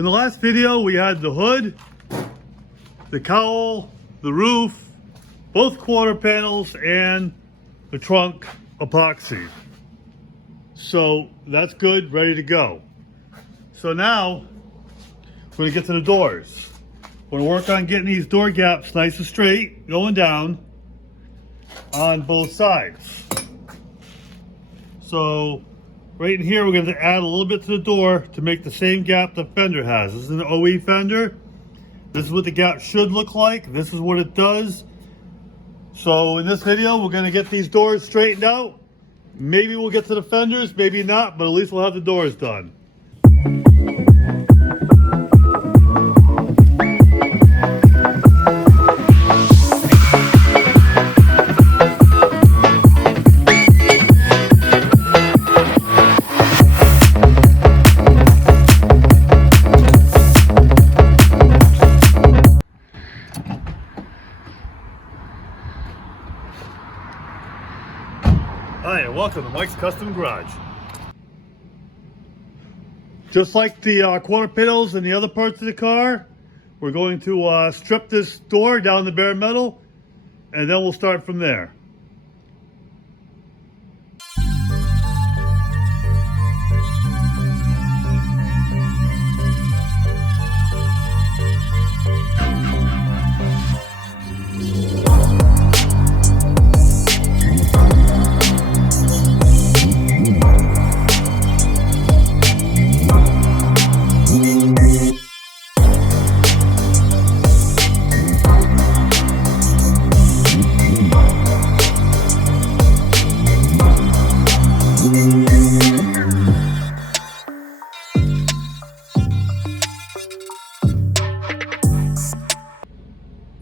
In the last video, we had the hood, the cowl, the roof, both quarter panels, and the trunk epoxy. So that's good, ready to go. So now, we're gonna get to the doors. We're gonna work on getting these door gaps nice and straight, going down on both sides. So right in here, we're going to add a little bit to the door to make the same gap the Fender has. This is an OE Fender. This is what the gap should look like. This is what it does. So in this video, we're going to get these doors straightened out. Maybe we'll get to the fenders, maybe not, but at least we'll have the doors done. Hi, and welcome to Mike's Custom Garage. Just like the quarter panels and the other parts of the car, we're going to strip this door down to bare metal, and then we'll start from there.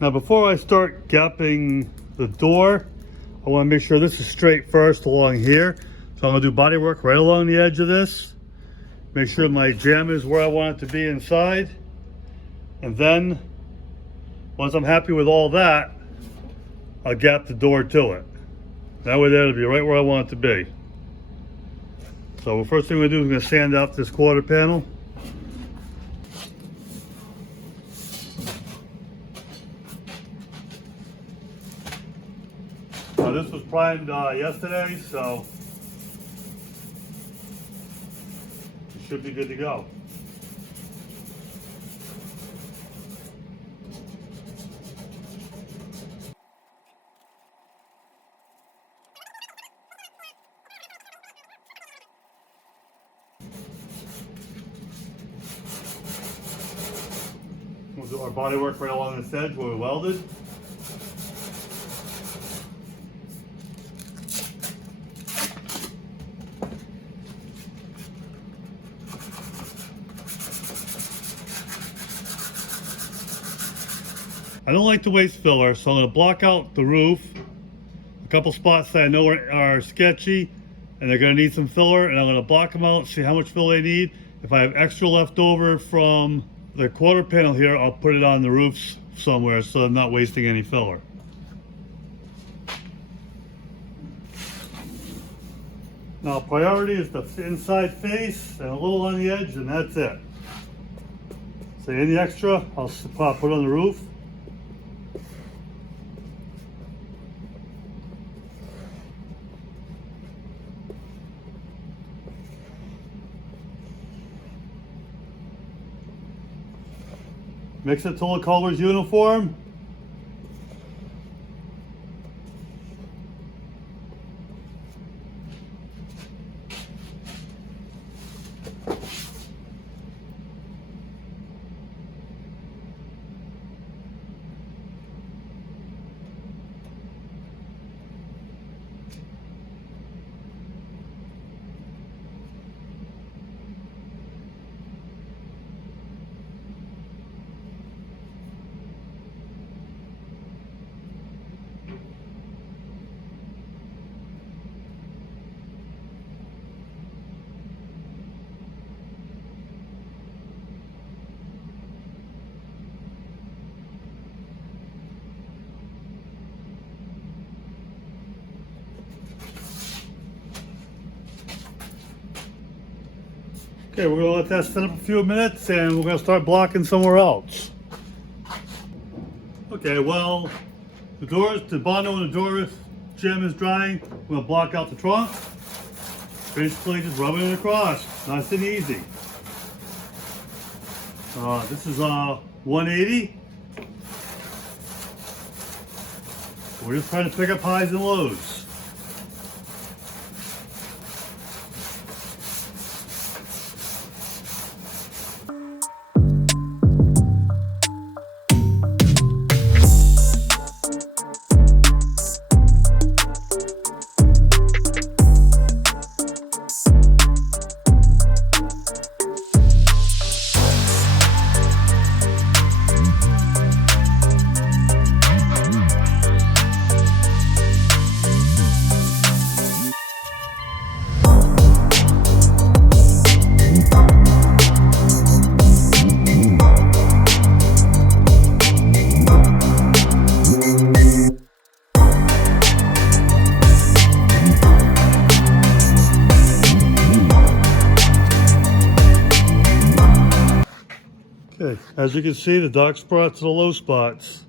Now before I start gapping the door, I want to make sure this is straight first along here. So I'm going to do body work right along the edge of this. Make sure my jamb is where I want it to be inside. And then, once I'm happy with all that, I'll gap the door to it. That way there it'll be right where I want it to be. So the first thing we're going to do is going to sand out this quarter panel. This was primed yesterday, so it should be good to go. We'll do our body work right along this edge where we welded. I don't like to waste filler, so I'm going to block out the roof, a couple spots that I know are sketchy and they're going to need some filler, and I'm going to block them out, see how much filler they need. If I have extra left over from the quarter panel here, I'll put it on the roofs somewhere so I'm not wasting any filler. Now priority is the inside face and a little on the edge, and that's it. So any extra, I'll put on the roof. Mix it till the color's uniform. Okay, we're gonna let that sit up a few minutes and we're gonna start blocking somewhere else. Okay, well, the bottom of the door jam is drying. I'm gonna block out the trunk. Basically just rubbing it across, nice and easy. This is 180. We're just trying to pick up highs and lows. Okay, as you can see, the dark spots are the low spots.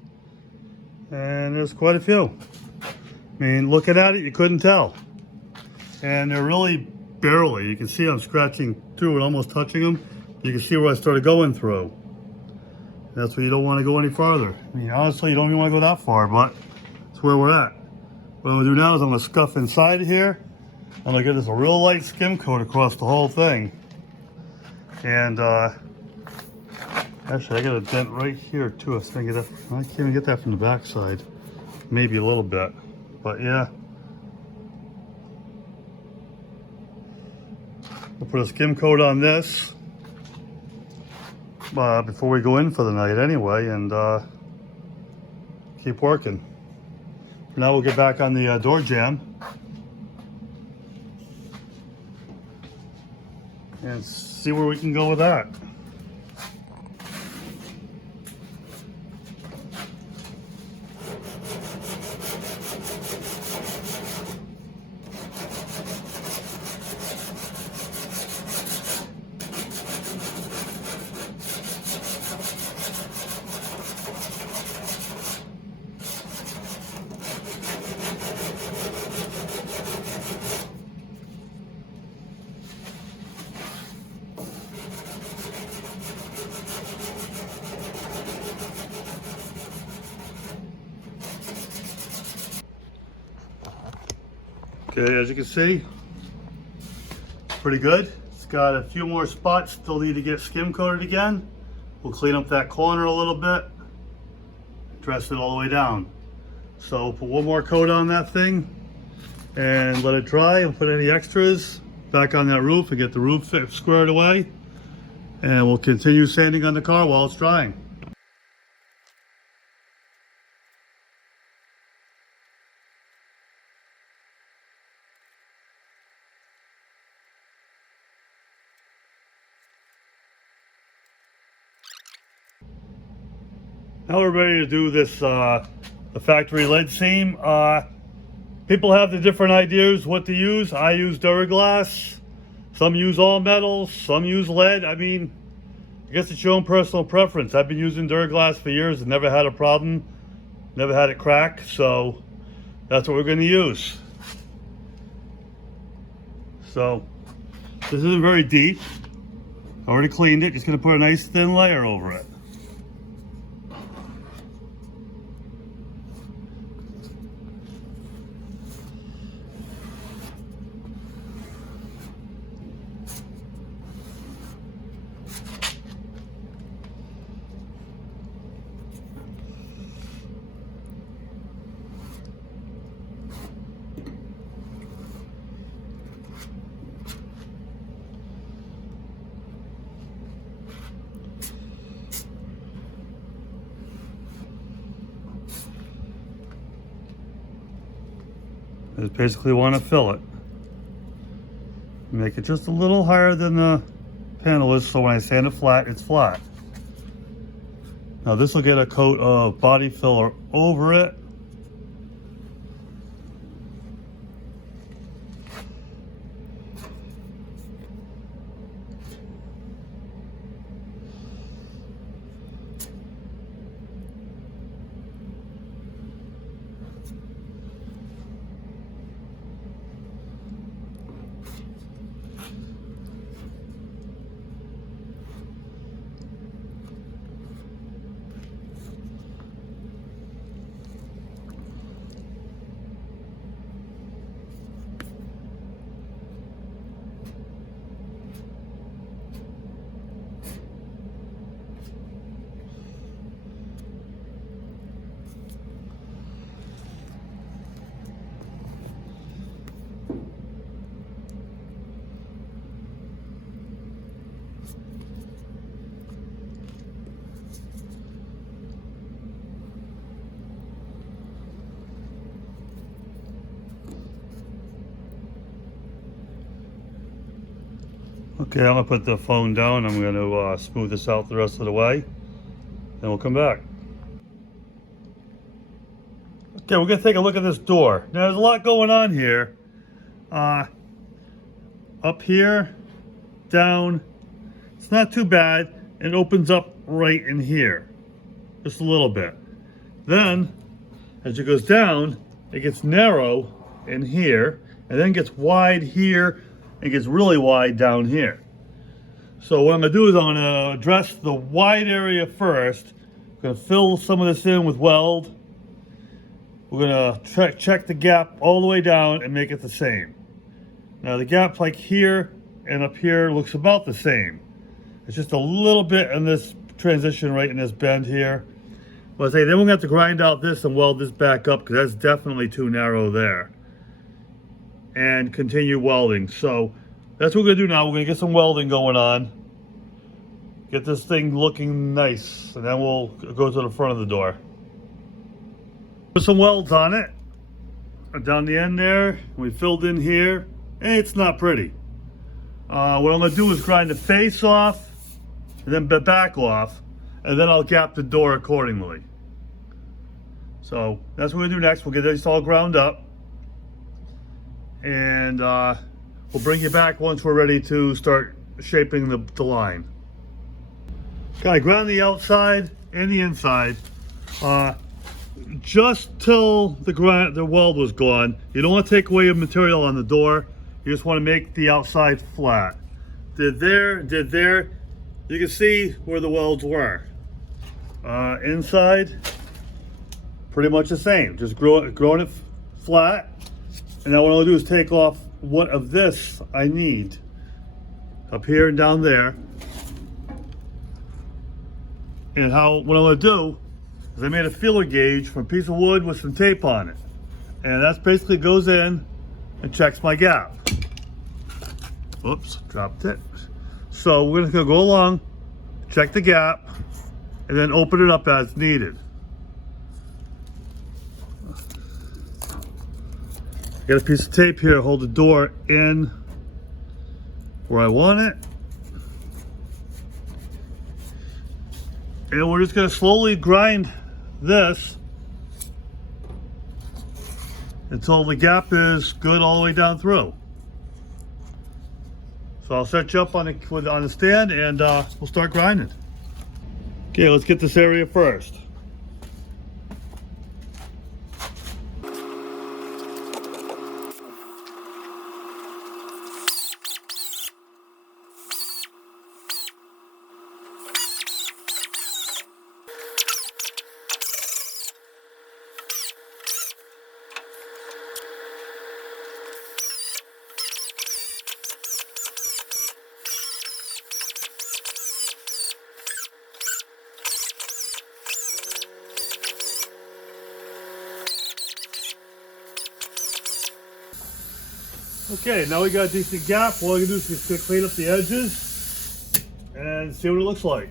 And there's quite a few. I mean, looking at it, you couldn't tell. And they're really barely. You can see I'm scratching through and almost touching them. You can see where I started going through. That's where you don't want to go any farther. I mean, honestly, you don't even want to go that far, but that's where we're at. What I'm going to do now is I'm going to scuff inside here. I'm going to get this a real light skim coat across the whole thing. And actually, I got a dent right here too. I can't even get that from the back side. Maybe a little bit, but yeah. We'll put a skim coat on this before we go in for the night anyway, and keep working. Now we'll get back on the door jamb and see where we can go with that. Okay, as you can see, pretty good. It's got a few more spots still need to get skim coated again. We'll clean up that corner a little bit, dress it all the way down. So put one more coat on that thing and let it dry, and put any extras back on that roof and get the roof squared away. And we'll continue sanding on the car while it's drying. Now we're ready to do this, the factory lead seam. People have the different ideas what to use. I use Duraglass. Some use all metals, some use lead. I mean, I guess it's your own personal preference. I've been using Duraglass for years and never had a problem. Never had it crack, so that's what we're gonna use. So, this isn't very deep. I already cleaned it, just gonna put a nice thin layer over it. I just basically want to fill it. Make it just a little higher than the panel is, so when I sand it flat, it's flat. Now this will get a coat of body filler over it. Okay, I'm gonna put the phone down. I'm gonna smooth this out the rest of the way. Then we'll come back. Okay, we're gonna take a look at this door. Now there's a lot going on here. Up here, down. It's not too bad. It opens up right in here, just a little bit. Then, as it goes down, it gets narrow in here, and then gets wide here, and gets really wide down here. So what I'm gonna do is I'm gonna address the wide area first. I'm gonna fill some of this in with weld. We're gonna check the gap all the way down and make it the same. Now the gap like here and up here looks about the same. It's just a little bit in this transition right in this bend here. Well, I say then we're gonna have to grind out this and weld this back up because that's definitely too narrow there. And continue welding. So that's what we're gonna do now. We're gonna get some welding going on. Get this thing looking nice, and then we'll go to the front of the door. Put some welds on it. Down the end there, we filled in here. It's not pretty. What I'm gonna do is grind the face off, and then the back off, and then I'll gap the door accordingly. So that's what we're gonna do next. We'll get this all ground up, and we'll bring you back once we're ready to start shaping the line. Okay, I ground the outside and the inside. Just till the weld was gone. You don't want to take away your material on the door. You just want to make the outside flat. Did there. You can see where the welds were. Inside, pretty much the same. Just growing it flat. And now what I'll do is take off what of this I need. Up here and down there. And what I'm going to do is I made a feeler gauge from a piece of wood with some tape on it. And that basically goes in and checks my gap. Oops, dropped it. So we're going to go along, check the gap, and then open it up as needed. Got a piece of tape here to hold the door in where I want it. And we're just going to slowly grind this until the gap is good all the way down through. So I'll set you up on the stand and we'll start grinding. Okay, let's get this area first. Okay, now we got a decent gap. All we can do is just clean up the edges and see what it looks like.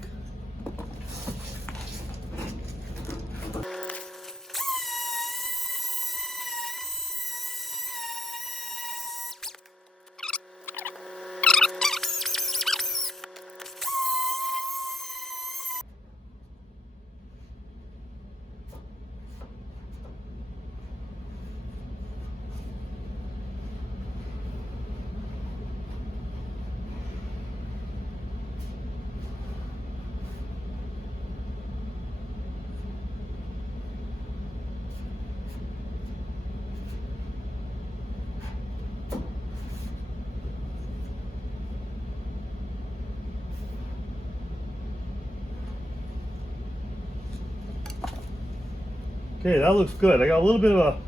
Okay, that looks good. I got a little bit of a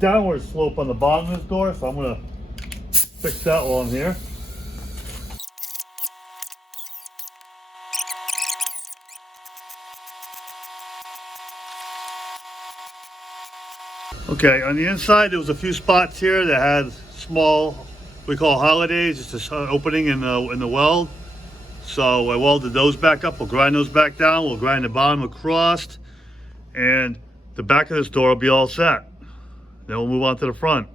downward slope on the bottom of this door, so I'm going to fix that while I'm here. Okay, on the inside there was a few spots here that had small, we call holidays, just an opening in the weld. So I welded those back up. We'll grind those back down. We'll grind the bottom across, and the back of this door will be all set. Then we'll move on to the front.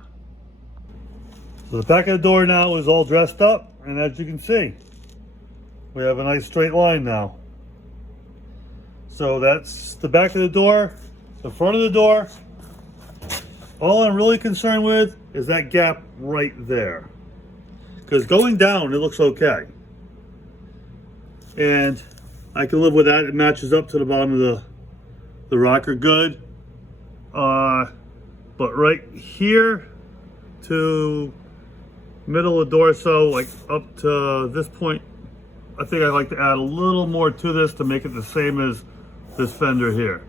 So the back of the door now is all dressed up, and as you can see, we have a nice straight line now. So that's the back of the door, the front of the door. All I'm really concerned with is that gap right there. Because going down, it looks okay. And I can live with that. It matches up to the bottom of the rocker good. But right here to middle of the door, so like up to this point, I think I'd like to add a little more to this to make it the same as this fender here.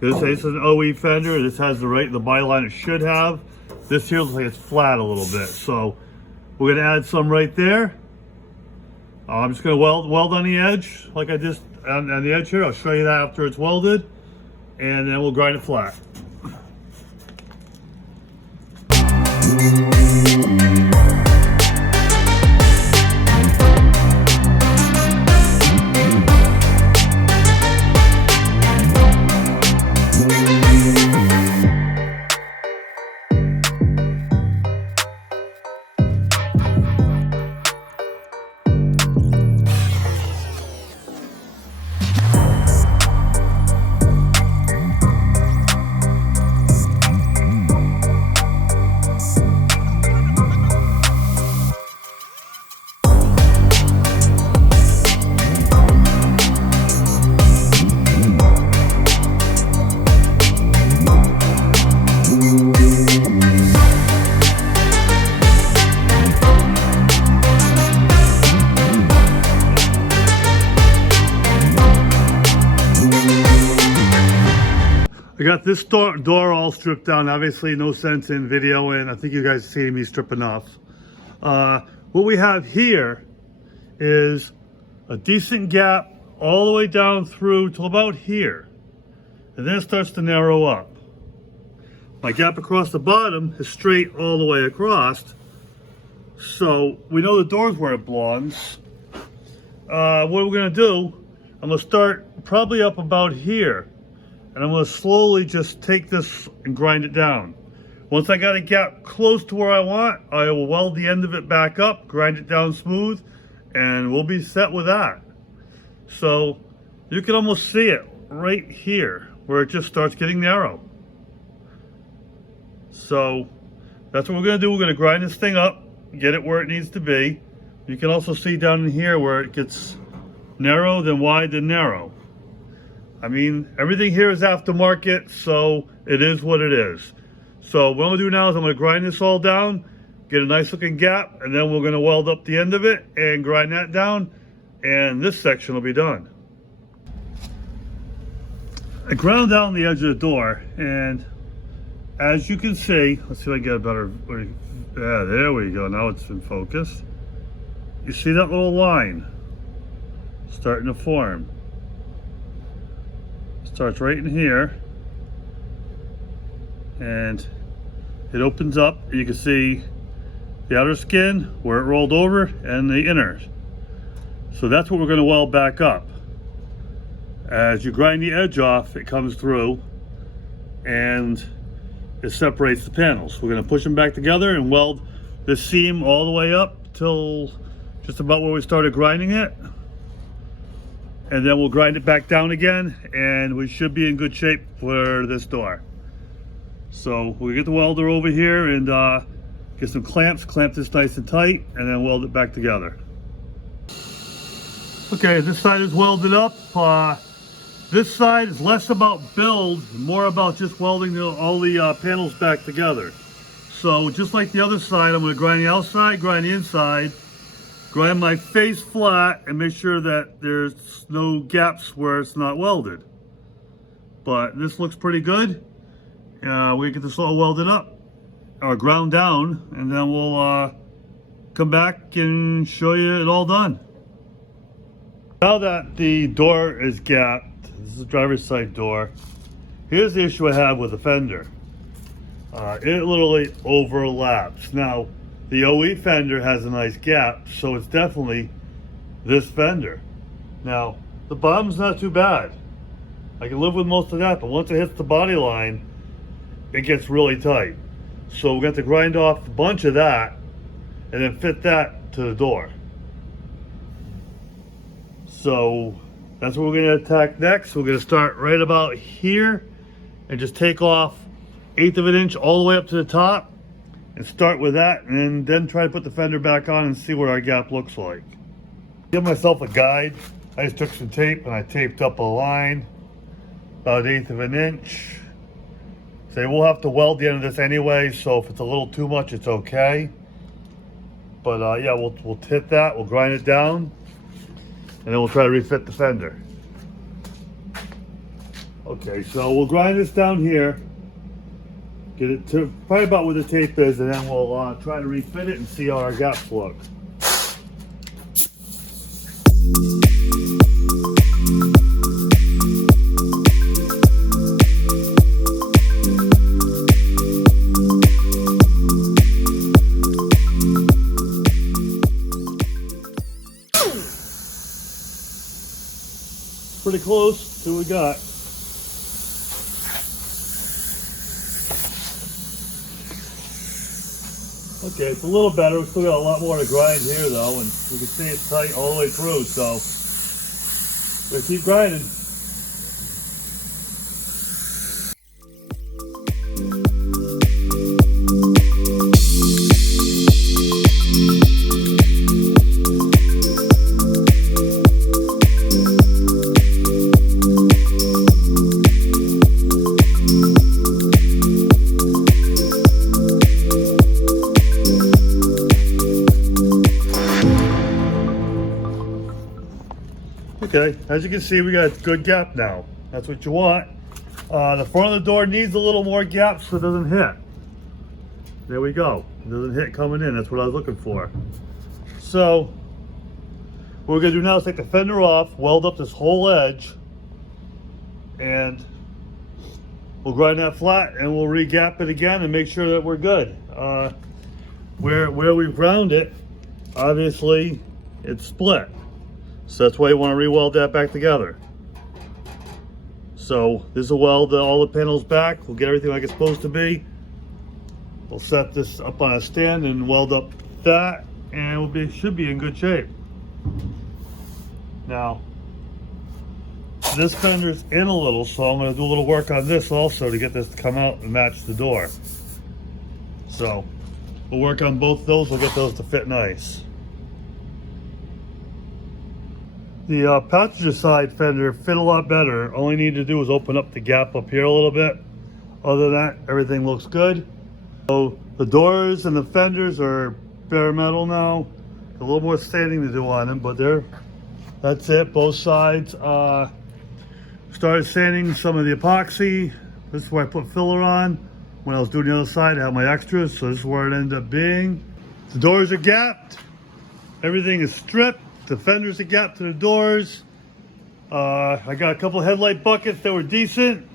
This is an OE fender. This has the body line it should have. This here looks like it's flat a little bit. So we're gonna add some right there. I'm just gonna weld on the edge, like I just, on the edge here. I'll show you that after it's welded. And then we'll grind it flat. I got this door all stripped down. Obviously, no sense in video, and I think you guys see me strip enough. What we have here is a decent gap all the way down through to about here. And then it starts to narrow up. My gap across the bottom is straight all the way across. So we know the door's where it belongs. What we're gonna do, I'm gonna start probably up about here. And I'm gonna slowly just take this and grind it down. Once I got a gap close to where I want, I will weld the end of it back up, grind it down smooth, and we'll be set with that. So you can almost see it right here where it just starts getting narrow. So that's what we're gonna do. We're gonna grind this thing up, get it where it needs to be. You can also see down in here where it gets narrow, then wide, then narrow. I mean, everything here is aftermarket, so it is what it is. So what I'm gonna do now is I'm gonna grind this all down, get a nice looking gap, and then we're gonna weld up the end of it and grind that down, and this section will be done. I ground down the edge of the door, and as you can see, let's see if I get a better, yeah, there we go, now it's in focus. You see that little line starting to form. Starts right in here, and it opens up. You can see the outer skin where it rolled over and the inner. So that's what we're going to weld back up. As you grind the edge off, it comes through and it separates the panels. We're going to push them back together and weld this seam all the way up till just about where we started grinding it. And then we'll grind it back down again, and we should be in good shape for this door. So we'll get the welder over here and get some clamps, clamp this nice and tight, and then weld it back together. Okay, this side is welded up. This side is less about build, more about just welding all the panels back together. So just like the other side, I'm going to grind the outside, grind the inside, grind my face flat, and make sure that there's no gaps where it's not welded. But this looks pretty good. We get this all welded up, or ground down, and then we'll come back and show you it all done. Now that the door is gapped, this is the driver's side door, here's the issue I have with the fender. It literally overlaps. Now, the OE fender has a nice gap, so it's definitely this fender. Now, the bottom's not too bad. I can live with most of that, but once it hits the body line, it gets really tight. So we got to grind off a bunch of that and then fit that to the door. So that's what we're going to attack next. We're going to start right about here and just take off 1/8 of an inch all the way up to the top and start with that, and then try to put the fender back on and see what our gap looks like. Give myself a guide. I just took some tape and I taped up a line about 1/8 of an inch. So we'll have to weld the end of this anyway, so if it's a little too much, it's okay. But yeah, we'll hit that, we'll grind it down, and then we'll try to refit the fender. Okay, so we'll grind this down here, get it to probably about where the tape is, and then we'll try to refit it and see how our gaps look. Pretty close to what we got. Okay, it's a little better. We still got a lot more to grind here though, and we can see it's tight all the way through, so we'll keep grinding. Okay, as you can see, we got a good gap now. That's what you want. The front of the door needs a little more gap so it doesn't hit. There we go. It doesn't hit coming in. That's what I was looking for. So, what we're going to do now is take the fender off, weld up this whole edge, and we'll grind that flat and we'll re-gap it again and make sure that we're good. Where we've ground it, obviously, it's split. So that's why you want to re-weld that back together. So this will weld all the panels back. We'll get everything like it's supposed to be. We'll set this up on a stand and weld up that, and should be in good shape. Now, this fender's in a little, so I'm going to do a little work on this also to get this to come out and match the door. So we'll work on both those. We'll get those to fit nice. The passenger side fender fit a lot better. All I need to do is open up the gap up here a little bit. Other than that, everything looks good. So the doors and the fenders are bare metal now. A little more sanding to do on them, but that's it, both sides. Started sanding some of the epoxy. This is where I put filler on. When I was doing the other side, I had my extras, so this is where it ended up being. The doors are gapped. Everything is stripped. The fenders are gapped to the doors. I got a couple of headlight buckets that were decent.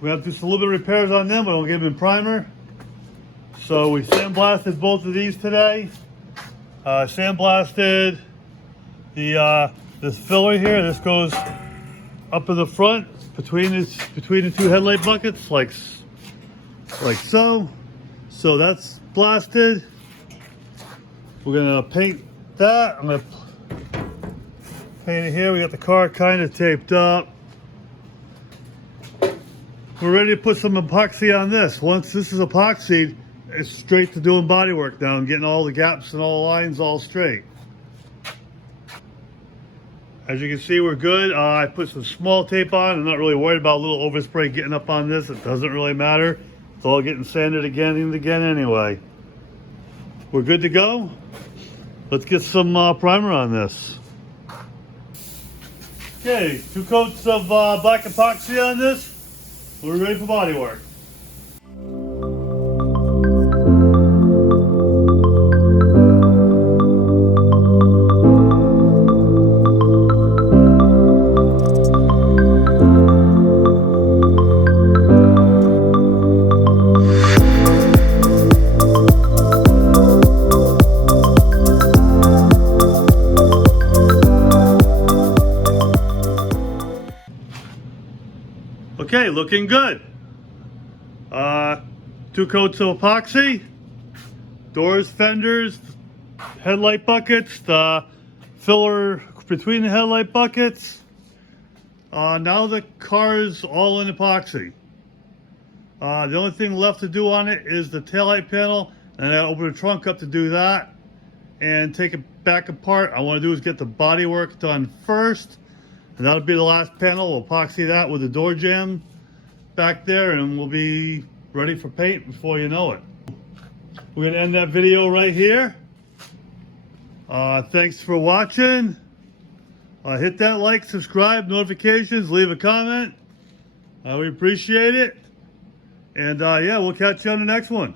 We have to do some little bit of repairs on them, but I'll give them in primer. So we sandblasted both of these today. Sandblasted this filler here. This goes up in the front between the two headlight buckets, like so. So that's blasted. We're gonna paint that. I'm gonna paint it here. We got the car kind of taped up. We're ready to put some epoxy on this. Once this is epoxied, it's straight to doing body work now and getting all the gaps and all the lines all straight. As you can see, we're good. I put some small tape on. I'm not really worried about a little overspray getting up on this. It doesn't really matter. It's all getting sanded again and again anyway. We're good to go. Let's get some primer on this. Okay, 2 coats of black epoxy on this. We're ready for body work. Okay, looking good. 2 coats of epoxy, doors, fenders, headlight buckets, the filler between the headlight buckets. Now the car's all in epoxy. The only thing left to do on it is the taillight panel, and I open the trunk up to do that and take it back apart. I want to do is get the body work done first, and that'll be the last panel. We'll epoxy that with the door jamb back there, and we'll be ready for paint before you know it. We're gonna end that video right here. Thanks for watching. Hit that like, subscribe, notifications, leave a comment. We appreciate it. And yeah, we'll catch you on the next one.